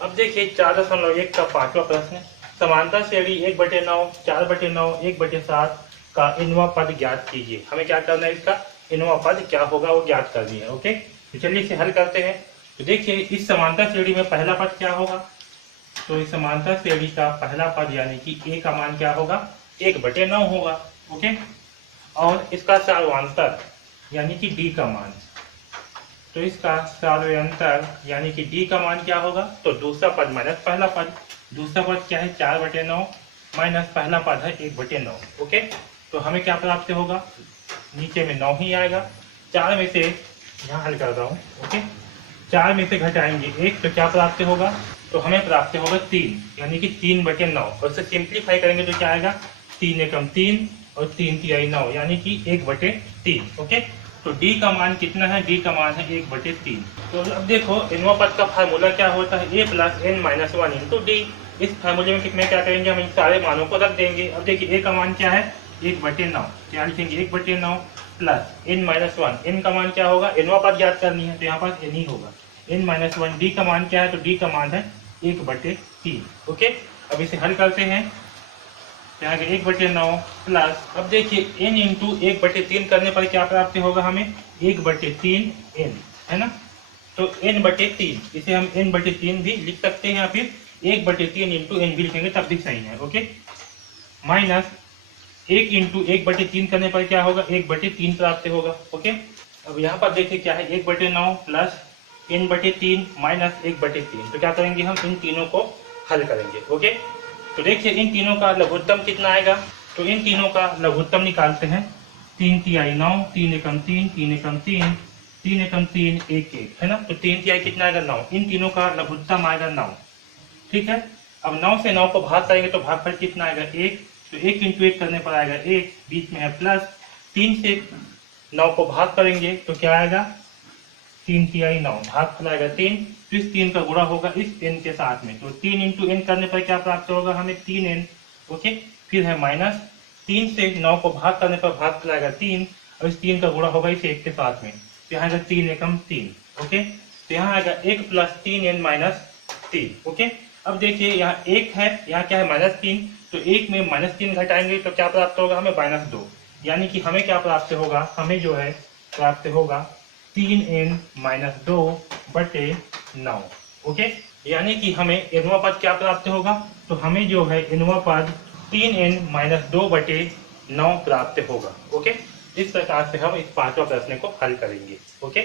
अब देखिए 4.1 का पांचवा प्रश्न। समांतर श्रेणी 1/9, 4/9, 1/7 का इनवा पद ज्ञात कीजिए। हमें क्या करना है, इसका इनवा पद क्या होगा वो ज्ञात करनी है। ओके, तो चलिए इसे हल करते हैं। तो देखिए इस समांतर श्रेणी में पहला पद क्या होगा, तो इस समांतर श्रेणी का पहला पद यानी कि ए का मान क्या होगा, 1/9 होगा। ओके, और इसका सार्वंतर यानी कि डी का मान, तो इसका सार्वयंतर यानी कि डी का मान क्या होगा, तो दूसरा पद माइनस पहला पद। दूसरा पद क्या है, 4/9 माइनस पहला पद है 1/9। ओके, तो हमें क्या प्राप्त होगा, नीचे में 9 ही आएगा। 4 में से, यहाँ हल कर रहा हूँ। ओके, 4 में से घटाएंगे 1 तो क्या प्राप्त होगा, तो हमें प्राप्त होगा 3 यानी कि 3/9। और इसे सिंप्लीफाई करेंगे तो क्या आएगा, 3 एकम 3 और 3 तिहाई 9 यानी कि 1/3। ओके, तो डी का मान कितना है, डी का मान है 1/3। तो अब देखो इनवा पद का फार्मूला क्या होता है, a + n - 1 इंटू डी। इस फार्मूले में कितने क्या करेंगे, हम इन सारे मानों को रख देंगे। अब देखिए a का मान क्या है, 1/9, क्या लिखेंगे 1/9 प्लस n - 1। n का मान क्या होगा, इनवा पद ज्ञात करनी है तो यहाँ पर n ही होगा। n - 1 डी का मान क्या है, तो डी का मान है 1/3। ओके, अब इसे हल करते हैं। यहाँ 1/9 प्लस, अब देखिए n इंटू 1/3 करने पर क्या प्राप्त होगा हमें, 1/3 n, है ना। तो n/3, इसे हम n/3 भी लिख सकते हैं या फिर 1/3 इंटू n भी लिखेंगे तब भी सही है। ओके, माइनस 1 इंटू 1/3 करने पर क्या होगा, 1/3 प्राप्त होगा। ओके, अब यहाँ पर देखिए क्या है, 1/9 प्लस n/3 माइनस 1/3। तो क्या करेंगे, हम इन तीनों को हल करेंगे। ओके, तो देखिए इन तीनों का लघुत्तम कितना आएगा, तो इन तीनों का लघुत्तम निकालते हैं। 3 तिहाई 9, 3 एकम 3, 3 एकम 3, 3 एकम 3, 1 1, है ना। तो 3 तिहाई कितना आएगा, 9। इन तीनों का लघुत्तम आएगा 9। ठीक है, अब 9 से 9 को भाग करेंगे तो भागफल कितना आएगा, 1। तो 1 इंटू 1 करने पर आएगा 1, बीच में है प्लस। 3 से 9 को भाग करेंगे तो क्या आएगा, 3 तिहाई 9, भागफल आएगा 3। तो इस 3 का गुणा होगा इस n के साथ में, तो 3 इंटू n करने पर क्या प्राप्त होगा हमें, 3n। ओके, फिर है माइनस 3 से 9 को भाग करने पर भाग आएगा 3, और इस 3 का गुणा होगा इस 1 के साथ में, तो यहाँ आएगा 3 एकम 3। ओके, तो यहाँ आएगा 1 + 3n - 3। ओके, अब देखिए यहाँ 1 है, यहाँ क्या है -3, तो 1 में -3 घटाएंगे तो क्या प्राप्त होगा हमें, -2। यानी कि हमें क्या प्राप्त होगा, हमें जो है प्राप्त होगा 3n - 2/9। ओके, यानी कि हमें इनवा पद क्या प्राप्त होगा, तो हमें जो है इनवा पद 3n - 2/9 प्राप्त होगा। ओके, इस प्रकार से हम इस पांचवा प्रश्न को हल करेंगे। ओके।